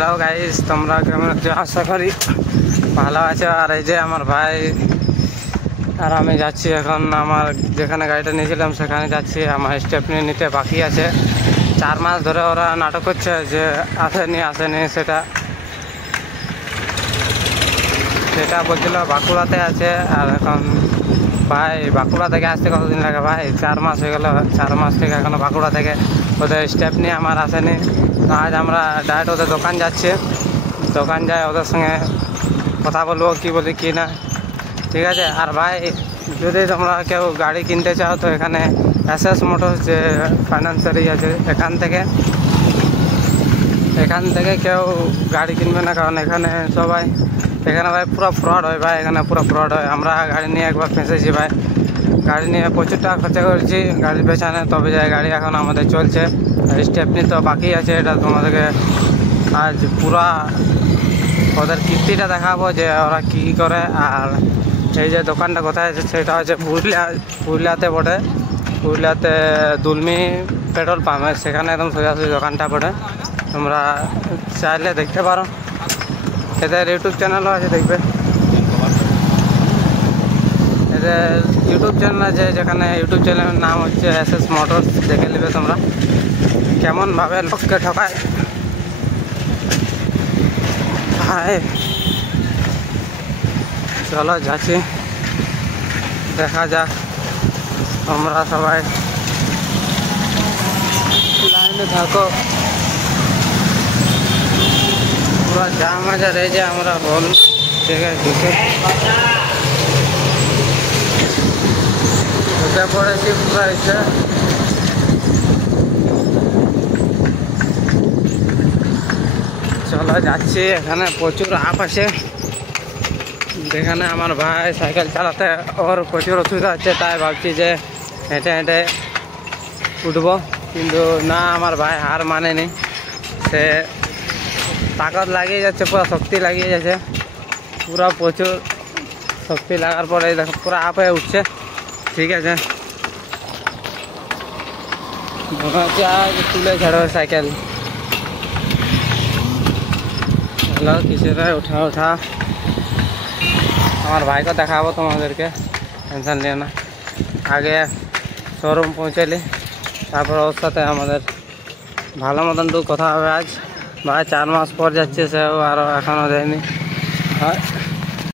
Hello guys, তোমরা কেমন আছো? আশা করি ভালো আছো। আর এই যে আমার ভাই আর আমি যাচ্ছি এখন আমার যেখানে গাড়িটা নিয়েছিলাম সেখানে যাচ্ছি। আমার স্টেপনি নিতে বাকি আছে। 4 মাস ধরে ওরা নাটক করছে যে আসেনি সেটা বলছিল বাঁকুড়াতে আছে। আর এখন ভাই বাঁকুড়া থেকে আসতে কতদিন লাগে ভাই? 4 মাস হয়ে গেল। 4 মাস থেকে এখনো বাঁকুড়া থেকে ওদের স্টেপনি আমার আসেনি। তো আজ আমরা ডাইরেক্ট ওদের দোকান যাচ্ছি। দোকান যায় ওদের সঙ্গে কথা বলবো কি বলি কি না, ঠিক আছে? আর ভাই যদি তোমরা কেউ গাড়ি কিনতে চাও তো এখানে এসএস মোটরস যে ফাইন্যান্সারি আছে এখান থেকে কেউ গাড়ি কিনবে না, কারণ এখানে ভাই পুরো ফ্রড হয় ভাই। এখানে পুরো ফ্রড হয়। আমরা গাড়ি নিয়ে একবার ফেঁসেছি ভাই। গাড়ি নিয়ে প্রচুর টাকা খরচা করেছি গাড়ির পেছনে, তবে যায় গাড়ি এখন আমাদের চলছে। স্টেপনি তো বাকি আছে। এটা তোমাদেরকে আজ পুরা ওদের কীর্তিটা দেখাবো যে ওরা কী করে। আর এই যে দোকানটা কোথায় আছে সেটা হচ্ছে পুরুলিয়াতে বটে। পুরুলিয়াতে দুলমি পেট্রোল পাম্প, সেখানে একদম সোজাসুজি দোকানটা পড়ে। তোমরা চাইলে দেখতে পারো। এদের ইউটিউব চ্যানেলও আছে, দেখবে। এদের ইউটিউব চ্যানেল আছে, যেখানে ইউটিউব চ্যানেলের নাম হচ্ছে এসএস মোটরস। দেখে নেবে তোমরা কেমনভাবে লোককে ঠকায়। হাই, চলো যাচ্ছি, দেখা যাক। তোমরা সবাই লাইনে থাকো। পুরো জাম আছে। এই যে আমরা হল থেকে ঢুকে পড়েছি পুরো। এসে চলো যাচ্ছি। এখানে প্রচুর আপ আছে। যেখানে আমার ভাই সাইকেল চালাতে ওর প্রচুর অসুবিধা হচ্ছে, তাই ভাবছি যে হেঁটে হেঁটে উঠবো। কিন্তু না, আমার ভাই হার মানেনি। সে তাকত লাগিয়ে যাচ্ছে, পুরো শক্তি লাগিয়ে যাচ্ছে। পুরো প্রচুর শক্তি লাগার পরে দেখো পুরো আপ হয়ে উঠছে, ঠিক আছে? তুলে ছাড়ো সাইকেল। হ্যালো, কিসের উঠা। আমার ভাইকে দেখাবো তোমাদেরকে, টেনশন নিও না। আগে শোরুম পৌঁছালি, তারপর ওর সাথে আমাদের ভালো মতন তো কথা হবে। আজ ভাই 4 মাস পর যাচ্ছে, সেও আরও এখনও দেয়নি।